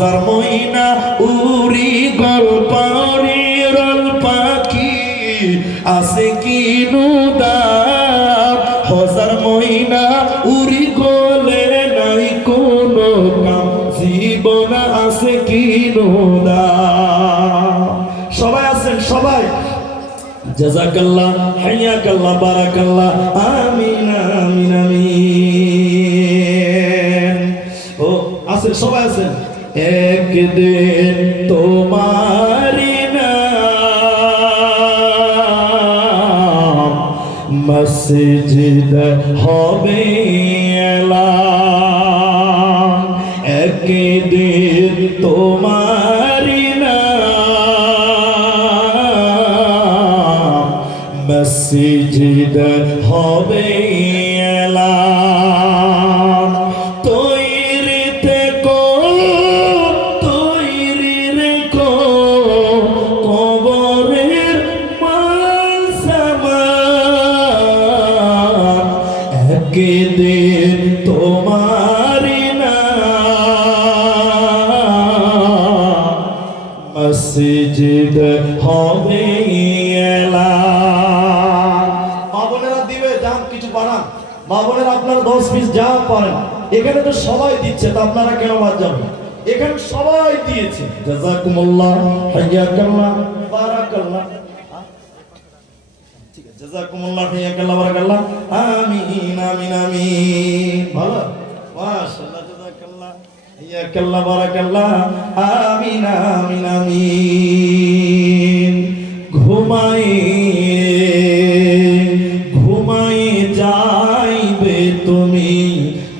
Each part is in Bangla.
হজার ময়না উড়ি গল্পারি রল পাখি আছে কি নুদার হজার ময়না উড়ি গলে নাই কোনো কাম জীবন আছে কি নুদার সবাই আছেন সবাই জাযাকাল্লাহ হাইয়াকাল্লাহ বারাকাল্লাহ আমিন আমিন আমিন ও আছেন সবাই আছেন একদিন তোমারি নাম মসজিদ হবে এলান একদিন তোমারি নাম মসজিদ হবে এলান তৈরি থেকো তৈরি রেখো কবরের মাল সামান একদিন তোমারি নাম মসজিদ হবে এলান মা বোনেরা দিবে দাম কিছু বাড়ান মা বোনেরা আপনারা 10-20 যা পারেন এখানে তো সবাই দিচ্ছে তো আপনারা কেন বাদ যাবেন এখানে সবাই দিয়েছে জাযাকুমুল্লাহ হাইয়াকাল্লাহ বারাকাল্লাহ ঠিক আছে জাযাকুমুল্লাহ হাইয়াকাল্লাহ বারাকাল্লাহ আমিন আমিন আমিন ভালো মাশাআল্লাহ জাযাকাল্লাহ হাইয়াকাল্লাহ বারাকাল্লাহ আমিন আমিন আমিন ঘুমাই ঘুমাই যাইবে তুমি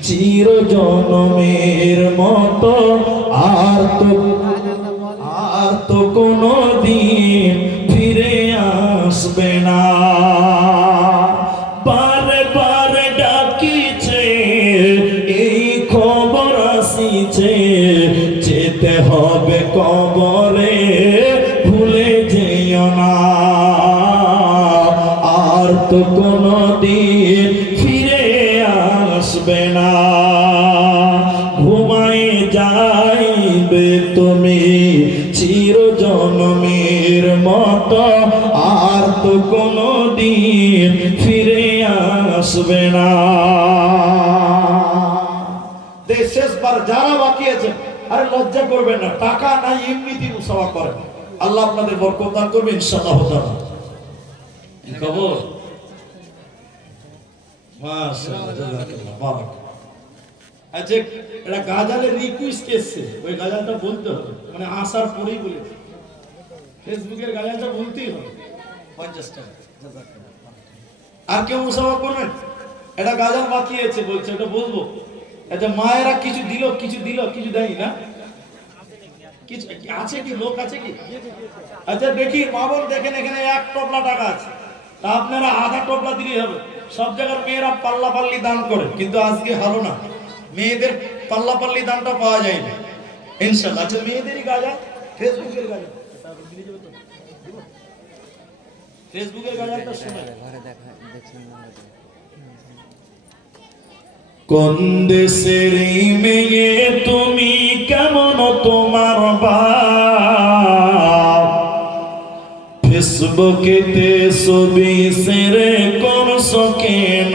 চিরজনমের মতো আর তো কোনো দিন ফিরে আসবে না বারে বারে ডাকিছে এই খবর আসিছে যেতে হবে কবরে ভুলে যেও না আর তো কোনো দিন ফিরে আসবে না ঘুমাই যাইবে তুমি চিরজনমের মতো আর তো কোনো দিন ফিরে আসবে না শেষবার যারা বাকি আছে আরে লজ্জা করবেন না টাকা নাই এমনিতেই মুসাফা করেন আল্লাহ আপনাদের বরকত দান করবে ইনশাআল্লাহ তাআলা কি খবর মাশাআল্লাহ জাযাকাল্লাহ বারাক আচ্ছা এটা গাজালের রিকোয়েস্ট এসেছে ওই গাজালটা বলতে হবে মানে আসার পরেই বলেছে ফেসবুকের গাজালটা বলতেই হবে 50 টাকা জাযাকাল্লাহ আর কেউ মুসাফা করবেন এটা গাজাল বাকি আছে বলছে এটা বলবো এটা মায়েরা কিছু দিল কিছু দেয় না কিছু আছে কি লোক আছে কি আচ্ছা দেখি মা বোন দেখেন এখানে 1 টপলা টাকা আছে তা আপনারা আধা টপলা দিলেই হবে সব জায়গার মেয়েরা পাল্লা পাল্লি দান করে কিন্তু আজকে হলো না মেয়েদের পাল্লা পাল্লি দানটা পাওয়া যায় না ইনশাআল্লাহ আচ্ছা মেয়েদেরই গাজা ফেসবুকের গাজা ফেসবুকের গাজাটা শোনা ঘরে দেখছেন না কোন দেশের মেয়ে তুমি কেমন তোমার বাপ ফেসবুকেতে ছবি সেরে করছো কেন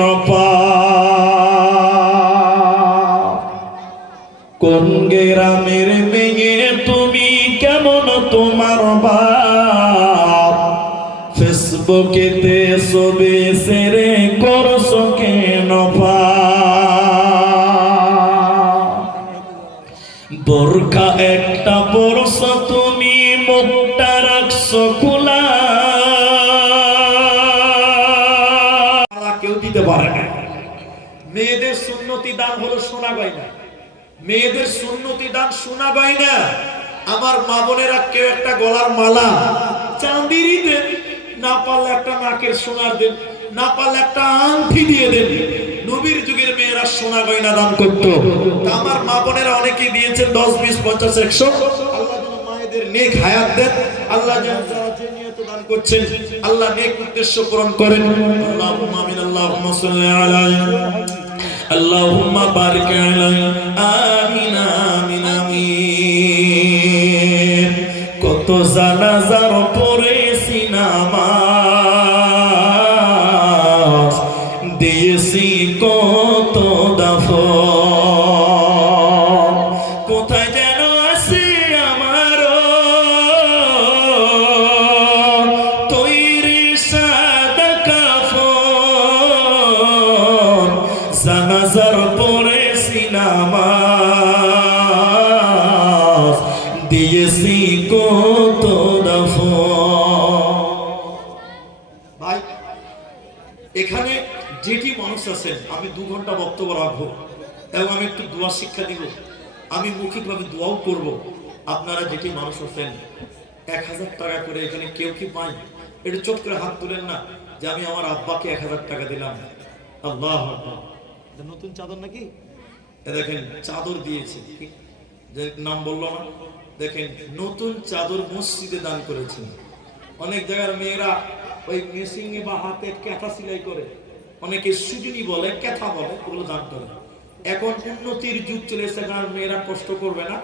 কোন গ্রামের মেয়ে তুমি কেমন তোমার বাপ ফেসবুকেতে ছবি সেরে করছো কেন বোরখা একটা পরছো তুমি মুখটা রাখছো খোলা কেউ দিতে পারে না মেয়েদের সুন্নতি দান হলো সোনা গয়না মেয়েদের সুন্নতি দান সোনা গয়না আমার মা বোনেরা কেউ একটা গলার মালা চাঁদিরই দেন না পারলে একটা নাকের সোনার দেন না পারলে একটা আংটি দিয়ে দেন নবীর যুগের মেয়েরা সোনা গয়না দান করতো তা আমার মা বোনেরা অনেকেই দিয়েছেন 10 20 50 100 আল্লাহ যেন মায়েদের নেক হায়াত দেন আল্লাহ যেন যে নিয়ত দান করছেন আল্লাহ নেক উদ্দেশ্য পূরণ করেন আল্লাহুম্মা আমিন আল্লাহুম্মা সাল্লি আলাইহি আল্লাহুম্মা বারিক আলাইহি আমিন আমিন আমিন কত জানাজার পড়েছি নামাজ, দিয়েছি কত দাফন, কোথায় যেন আছে আমার তৈরি সাদা কাফন, জানাজার পড়েছি নামাজ, দিয়েছি কত দাফন। ভাই এখানে যেটি মানুষ আছেন, আমি 2 ঘন্টা বক্তব্য রাখবো এবং আমি একটু দোয়া শিক্ষা দিব, আমি মৌখিকভাবে দোয়াও করব। আপনারা যেটি মানুষ আছেন 1000 টাকা করে এখানে কেউ কি পাই? একটু চোখ করে হাত তুলেন না যে আমি আমার আব্বাকে 1000 টাকা দিলাম। আল্লাহু আকবার। নতুন চাদর নাকি? দেখেন চাদর দিয়েছে, যে নাম বললো না, দেখেন নতুন চাদর মসজিদে দান করেছেন। অনেক জায়গার মেয়েরা ওই মেশিনে বা হাতে ক্যাথা সেলাই করে, অনেকে সুজনি বলে, ক্যাথা বলে, ওগুলো দান করে। এখন উন্নতির যুগ চলে এসেছে, এখন আর মেয়েরা কষ্ট করবে না,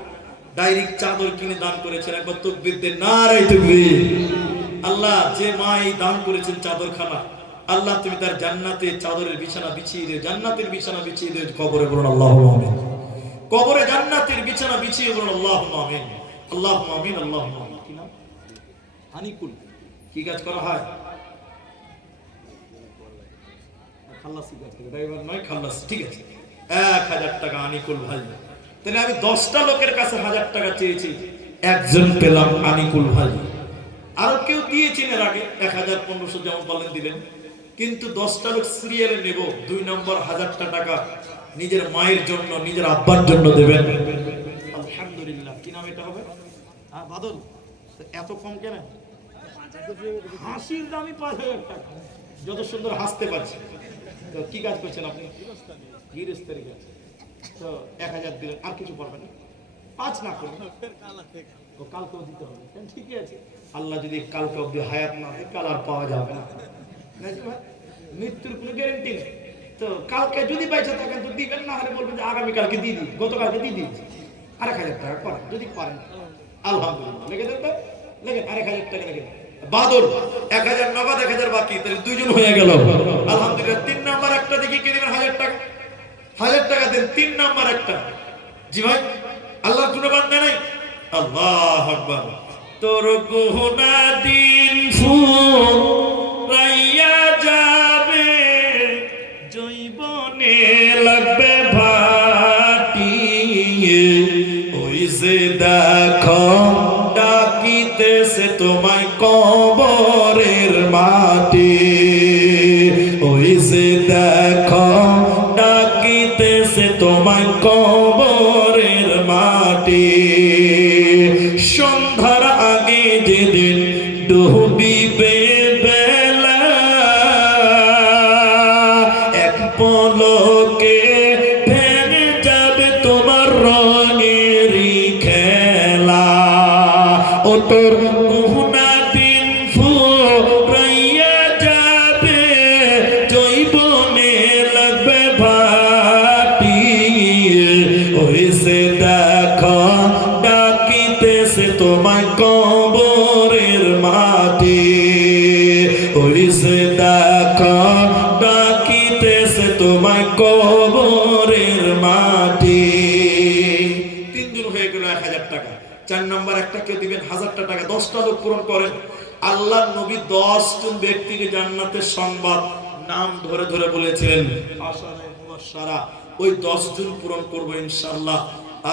ডাইরেক্ট চাদর কিনে দান করেছেন। একবার তাকবীর দেন, নারায়ে তাকবীর। আল্লাহ যে মা এই দান করেছেন চাদর খানা, আল্লাহ তুমি তার জান্নাতে চাদরের বিছানা বিছিয়ে দিও, জান্নাতের বিছানা বিছিয়ে দিও। কবরে বলুন আল্লাহুম্মা আমিন। কবরে জান্নাতের বিছানা বিছিয়ে বলুন আল্লাহুম্মা আমিন, আল্লাহুম্মা আমিন, আল্লাহুম্মা আমিন। কি নাম? আনিকুল। কি কাজ করা হয়? খাল্লাসি কাজ করে, ড্রাইভার নয়, খাল্লাসি। ঠিক আছে, 1000 টাকা আনিকুল ভাই। তাহলে আমি 10টা লোকের কাছে 1000 টাকা চেয়েছি, একজন পেলাম, আনিকুল ভাই। আরো কেউ দিয়েছেন এর আগে 1000, 1500 যেমন বলেন দিলেন, কিন্তু 10টা লোক সিরিয়ালে নেব। 2 নম্বর 1000 টাকা নিজের মায়ের জন্য, নিজের আব্বার জন্য দেবেন। আলহামদুলিল্লাহ। কি নাম এটা হবে? হ্যাঁ বাদল। এত কম কেন? হাসির দামই 5000 টাকা। যত সুন্দর হাসতে পারছে। তো কি কাজ করছেন আপনি? গৃহস্থের কাজ। তো 1000 দিলেন, আর কিছু পারবেন না? 5 না করুন, ও কালকেও দিতে হবে। ঠিকই আছে, আল্লাহ যদি কালকে অব্দি হায়াত না দেয়, কাল আর পাওয়া যাবে না। মৃত্যুর কোনো গ্যারেন্টি নেই। তো কালকে যদি বাইচা থাকেন তো দিবেন, না হলে বলবেন যে আগামীকালকে দিয়ে দিই, গতকালকে দিয়ে দিয়েছি। 1000 টাকা করেন, যদি পারেন। আলহামদুলিল্লাহ। লেগে দেন, লেগেন 1000 টাকা লেগেন। বাদল 1000 নগদ, 1000 বাকি, তাহলে 2 জন হয়ে গেল। আলহামদুলিল্লাহ। 3 নাম্বার একটা দেখি কে দিবেন 1000 টাকা? 1000 টাকা দেন। 3 নাম্বার একটা। জি ভাই, আল্লাহর কোনো বান্দা নাই? আল্লাহু আকবার। তোর গুনাহ দিন ফুরাইয়া যাবে, জৈবনে লাগবে ভাটি, ওই যে দেখো ডাকিতেছে তোমায় কবরের মাটি, ওই যে দেখো ডাকিতেছে তোমায় কবরের মাটি। সন্ধ্যার আগে যেদিন ডুবিবে বেলা, এক পলকে ভেঙে যাবে তোমার রঙেরই খেলা। ও তোর গুনাহ দিন ফুরাইয়া যাবে, জৈবনে লাগবে ভাটি, ওই যে দেখো ডাকিতেছে তোমায় কবরের মাটি, ওই যে দেখো ডাকিতেছে তোমায় কবরের মাটি। 3 জন হয়ে গেল 1000 টাকা। 4 নম্বর একটা কেউ দিবেন 1000 টাকা। 10টা লোক পূরণ করেন। আল্লাহর নবী 10 জন ব্যক্তিকে জান্নাতের সংবাদ নাম ধরে ধরে বলেছিলেন, আশারে মুবাশশারা। ওই 10 জন পূরণ করব ইনশাআল্লাহ।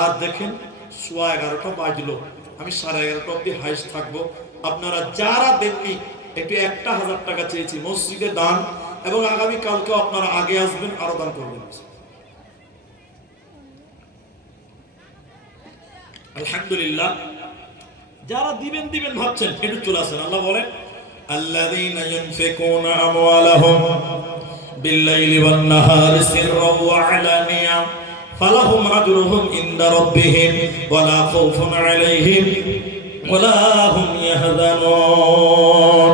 আর দেখেন 11:15 বাজলো, আমি 11:30 অবধি হাইস থাকবো। আপনারা যারা দেননি, একটু 1000 টাকা চেয়েছি মসজিদে দান, এবং আগামী কালকে আপনারা আগে আসবেন, আরো দান করবেন। আলহামদুলিল্লাহ। যারা দিবেন দিবেন ভাবছেন, একটু চলে আসেন। আল্লাহ বলেন, আল্লাযীনা ইউনফিকুনা আমওয়ালাহুম বিল-লাইলি ওয়ান-নাহারি সিররান ওয়া আলানিয়া ফালাহুম আজরুহুম ইনদা রাব্বিহিম ওয়া লা খাউফুন আলাইহিম ওয়া লা হুম ইয়াহজানুন।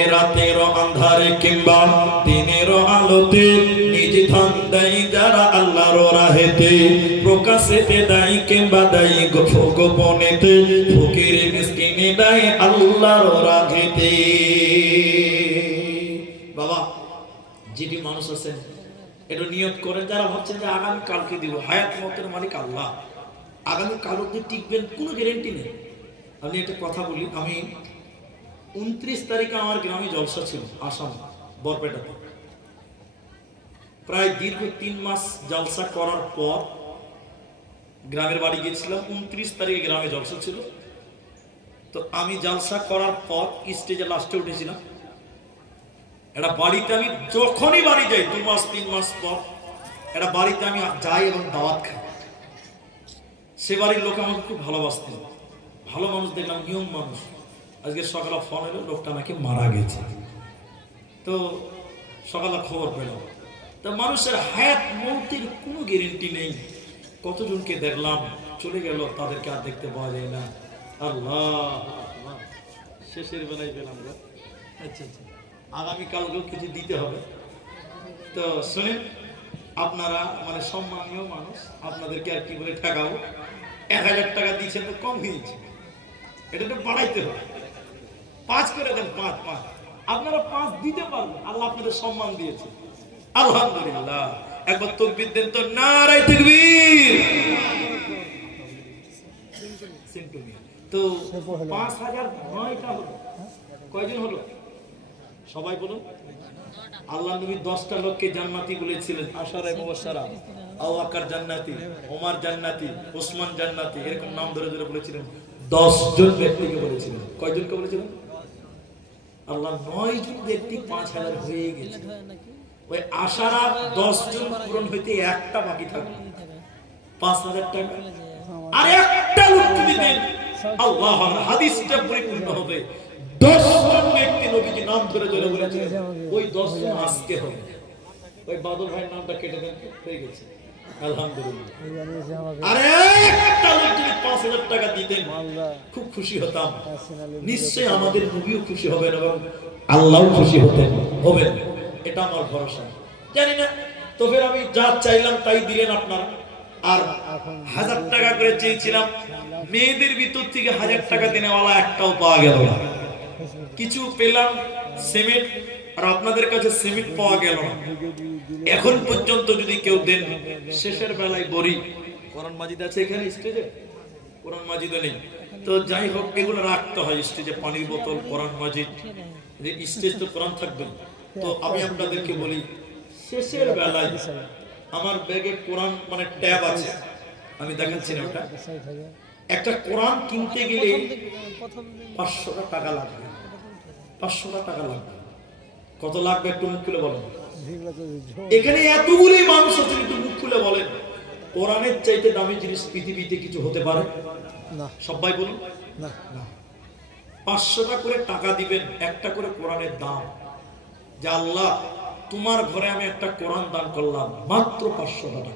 এ রাতের আন্ধারে কিংবা দিনের আলোতে নিজ ধন দেয় যারা আল্লাহ আল্লাহর রাহেতে, প্রকাশেতে দায়ী কিংবা দায়ী গোপনেতে, ফকির মিসকিনে দায়ী আল্লাহর রাহেতে। বাবা যেটি মানুষ আছেন এটা নিয়ত করেন, যারা ভাবছেন যে আগামী কালকে দিব, হায়াত মতের মালিক আল্লাহ, আগামী কাল অবধি টিকবেন কোনো গ্যারেন্টি নেই। আমি একটা কথা বলি, আমি 29 তারিখে আমার গ্রামে জলসা ছিল আসাম বরপেটাতে। প্রায় দীর্ঘ 3 মাস জলসা করার পর গ্রামের বাড়ি গিয়েছিলাম। 29 তারিখে গ্রামে জলসা ছিল। তো আমি জলসা করার পর স্টেজে লাস্টে উঠেছিলাম। এটা বাড়িতে আমি যখনই বাড়ি যাই 2 মাস 3 মাস পর এটা বাড়িতে আমি যাই এবং দাওয়াত খাই। সে বাড়ির লোক আমাকে খুব ভালোবাসতেন, ভালো মানুষ দেখলাম, নিয়ম মানুষ। আজকে সকালে ফোন এলো লোকটা নাকি মারা গেছে। তো সকালে খবর পেলাম। তা মানুষের হায়াত মৌতের কোনো গ্যারেন্টি নেই। কতজনকে দেখলাম চলে গেল, তাদেরকে আর দেখতে পাওয়া যায় না। আল্লাহ, শেষের বেলায় পেলাম। আচ্ছা আচ্ছা, আগামীকালকেও কিছু দিতে হবে। তো শুনেন, আপনারা মানে সম্মানীয় মানুষ, আপনাদেরকে আর কি বলে ঠেকাবো। 1000 টাকা দিয়েছেন তো কম হয়েছে, এটা তো বাড়াইতে হবে। 5 করে দেন, 5 আপনারা 5 দিতে পারবেন, আল্লাহ আপনাদের সম্মান দিয়েছে। আলহামদুলিল্লাহ, একবার তাকবীর দেন তো, নারে তাকবীর। তো 5000 নয়টা হলো, কয়জন হলো সবাই বলুন। আল্লাহ নবী 10টা লোককে জান্নাতি বলেছিলেন, আশারায়ে মুবাশশারা, আবু বকর জান্নাতি, ওমর জান্নাতি, ওসমান জান্নাতি, এরকম নাম ধরে ধরে বলেছিলেন। 10 জন ব্যক্তিকে বলেছিলেন। কয়জনকে বলেছিলেন? আল্লাহ 9 জন ব্যক্তি 5000 হয়ে গেছে। ওই আশারা 10 জন পূরণ হইতে একটা বাকি থাকবে, 5000 টাকা। আর একটা লোক যদি দেন, আল্লাহ হাদিসটা পরিপূর্ণ হবে। 10 জন ব্যক্তি নবীজি নাম ধরে ধরে বলেছেন, ওই 10 জন আজকে হবে। ওই বাদল ভাইয়ের নামটা কেটে দেন, হয়ে গেছে। আলহামদুলিল্লাহ। আরে একটা লোক যদি 5000 টাকা দিতেন খুব খুশি হতাম। নিশ্চয়ই আমাদের নবীও খুশি হবেন এবং আল্লাহও খুশি হবেন, এটা আমার ভরসা। জানি না, তো ফের আমি যা চাইলাম তাই দিলেন আপনারা। আর 1000 টাকা করে চেয়েছিলাম, মেয়েদের ভিতর থেকে 1000 টাকা দেনেওয়ালা একটাও পাওয়া গেল না। কিছু পেলাম সিমেন্ট, আর আপনাদের কাছে সিমেন্ট পাওয়া গেল না। এখন পর্যন্ত যদি কেউ দেন, শেষের বেলায় বড়ি কোরআন মাজিদ আছে এখানে স্টেজে, কোরআন মাজিদও নেই। তো যাই হোক, এগুলো রাখতে হয় স্টেজে, পানির বোতল, কোরআন মাজিদ, যে স্টেজ তো কোরআন থাকবে। তো আমি আপনাদেরকে বলি, শেষের বেলায় আমার ব্যাগে কোরআন মানে ট্যাব আছে, আমি দেখাচ্ছি না ওটা। একটা কোরআন কিনতে গেলে 500 টাকা লাগবে, 500 টাকা লাগবে। কত লাগবে একটু মুখ খুলে বলেন। এখানে এতগুলি মানুষ আছে, একটু মুখ খুলে বলেন, কোরআনের চাইতে দামি জিনিস পৃথিবীতে কিছু হতে পারে না? সবাই বলুন না। 500 করে টাকা দিবেন, একটা করে কোরআনের দাম। যে আল্লাহ, তোমার ঘরে আমি একটা কোরআন দান করলাম, মাত্র 500 টাকা।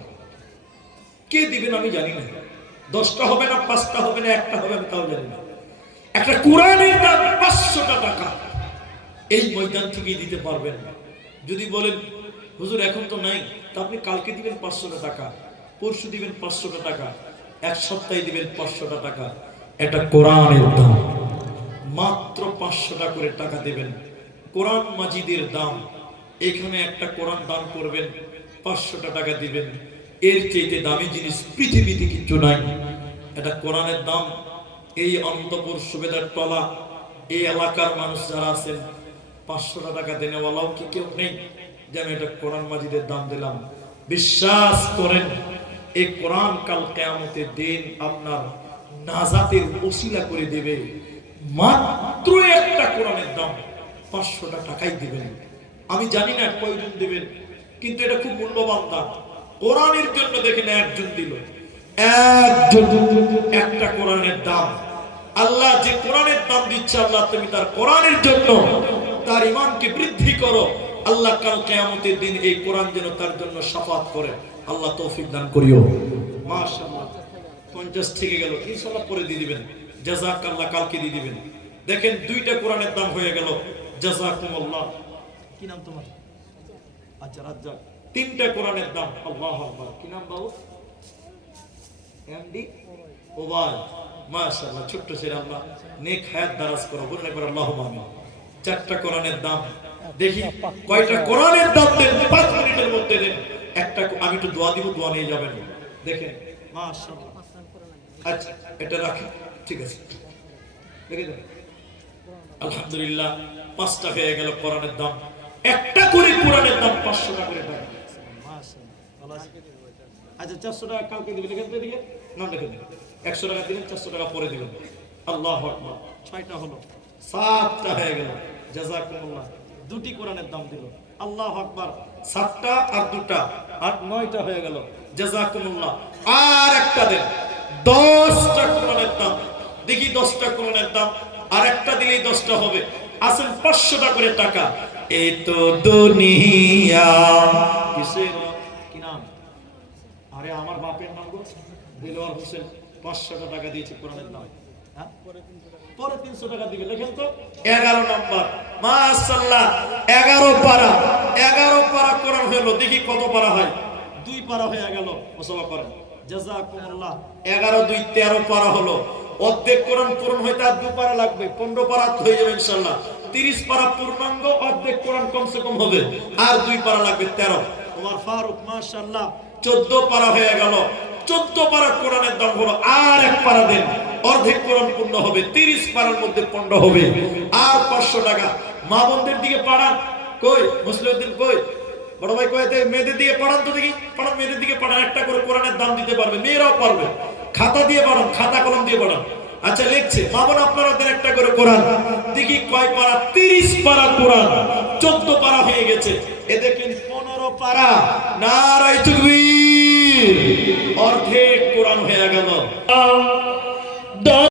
কে দিবেন আমি জানি না, 10টা হবে না, 5টা হবে না, একটা হবে আমি তাও জানি না। একটা কোরআনের দাম 500 টাকা, এই ময়দান থেকেই দিতে পারবেন। যদি বলেন হুজুর এখন তো নাই, তা আপনি কালকে দিবেন 500 টাকা, পরশু দিবেন 500 টাকা, এক সপ্তাহে দিবেন 500 টাকা। এটা কোরআনের দাম, মাত্র 500 টাকা করে টাকা দেবেন। কোরআন মাজিদের দাম, এখানে একটা কোরআন দান করবেন, 500 টাকা দিবেন। এর চাইতে দামি জিনিস পৃথিবীতে কিছু নাই। এটা কোরআনের দাম। এই অন্তপুর সুবেদার টলা, এই এলাকার মানুষ যারা আছেন, 500 টাকা দেনেওয়ালাও কি কেউ নেই যে আমি এটা কোরআন মাজিদের দাম দিলাম? বিশ্বাস করেন, এই কোরআন কাল কিয়ামতের দিন আপনার নাজাতের ওসিলা করে দেবে। মাত্র একটা কোরআনের দাম 500 টাকাই দিবেন। আমি জানি না কয়জন দিবেন, কিন্তু এটা খুব মূল্যবান দাম। কোরআনের জন্য দেখেন একজন দিল, একজন, একটা কোরআনের দাম। আল্লাহ যে কোরআনের দাম দিচ্ছে, আল্লাহ তুমি তার কোরআনের জন্য তার ঈমানকে বৃদ্ধি করো। আল্লাহ কাল কিয়ামতের দিন এই কোরআন যেন তার জন্য শাফাত করে, আল্লাহ তৌফিক দান করিও। মাশাআল্লাহ, 50 থেকে গেল, ইনশাআল্লাহ পরে দিয়ে দিবেন। জাযাকাল্লাহ, কালকে দিয়ে দিবেন। দেখেন 2টা কোরআনের দাম হয়ে গেল। জাযাকুমুল্লাহ। কি নাম তোমার? আচ্ছা, রাজ্জাক। তিনটা কোরআনের দাম। আল্লাহু আকবার। কি নাম বাবু? এমডি ওবাল। মাশাআল্লাহ, ছোট্ট ছেলে, আল্লাহ নেক হায়াত দারাজ করো, বলুন একবার আল্লাহুম্মা আমিন। চারটা কোরআনের দাম। দেখি কয়টা কোরআনের দাম দেন, 5 মিনিটের মধ্যে দেন একটা। আমি একটু দোয়া দিব, দোয়া নিয়ে যাবেন। দেখেন মাশাআল্লাহ। আচ্ছা এটা রাখি, ঠিক আছে, দেখে দেন। আলহামদুলিল্লাহ, 5টা হয়ে গেল কোরআনের দাম। একটা করে কোরআনের দাম 500 টাকা করে পাই। মাশাআল্লাহ। আচ্ছা 400 টাকা কালকে দিবেন, এখান থেকে দিকে নাম লিখে দিন। 100 টাকা দিলেন, 400 টাকা পরে দিবেন। আল্লাহু আকবার। 6টা হলো, 7টা হয়ে গেল। জাযাকুমুল্লাহ। 2টি কোরআনের দাম দিল। আল্লাহু আকবার। 7টা আর 2টা, আর 9টা হয়ে গেল। জাযাকুমুল্লাহ। আর একটা দেন, 10টা কোরআনের দাম। দেখি 10টা কোরআনের দাম, আর একটা দিলেই 10টা হবে। আসেন 500 টাকা করে টাকা। এই তো দুনিয়া কিসের, কি নাম? আরে আমার বাপের নাম গো, দিলওয়ার হোসেন। 500 টাকা দিয়েছে কোরআনের দাম। হ্যাঁ, পরে 300 টাকা দিবে। লেখেন তো 11 নম্বর। মাশাআল্লাহ, 11 পারা। 11 পারা কোরআন হলো। দেখি কত পারা হয়। 2 পারা হয়ে গেল। মুসাফা করেন। জাযাকুমুল্লাহ। 11 2 13 পারা হলো। অর্ধেক কোরআন পূরণ হইতে আর 2 পারা লাগবে। 15 পারা হয়ে যাবে ইনশাআল্লাহ। 30 পারা পূর্ণাঙ্গ, অর্ধেক কোরআন কমসে কম হবে। আর 2 পারা লাগবে, 13। ওমর ফারুক মাশাআল্লাহ 14 পারা হয়ে গেল। 14 পারা কোরআনের দাম হলো। আর 1 পারা দেন, অর্ধেক কোরআন পূর্ণ হবে। 30 পারার মধ্যে পণ্ড হবে। আর 500 টাকা। মা বোনদের দিকে পাঠান। কই মুসলিমদের কই? বড় ভাই কইতে মেয়েদের দিকে পাঠান তো, দেখি পাঠান। মেয়েদের দিকে পাঠান, একটা করে কোরআনের দাম দিতে পারবে, মেয়েরাও পারবে। খাতা দিয়ে পাঠান, খাতা কলম দিয়ে পাঠান। আচ্ছা লিখছে মা বোন, আপনারা দেন একটা করে কোরআন। দেখি কয় পারা? 30 পারা কোরআন। 14 পারা হয়ে গেছে। এ দেখেন 15 পারা। নারায়ে তাকবীর। অর্ধেক কোরআন হয়ে গেল।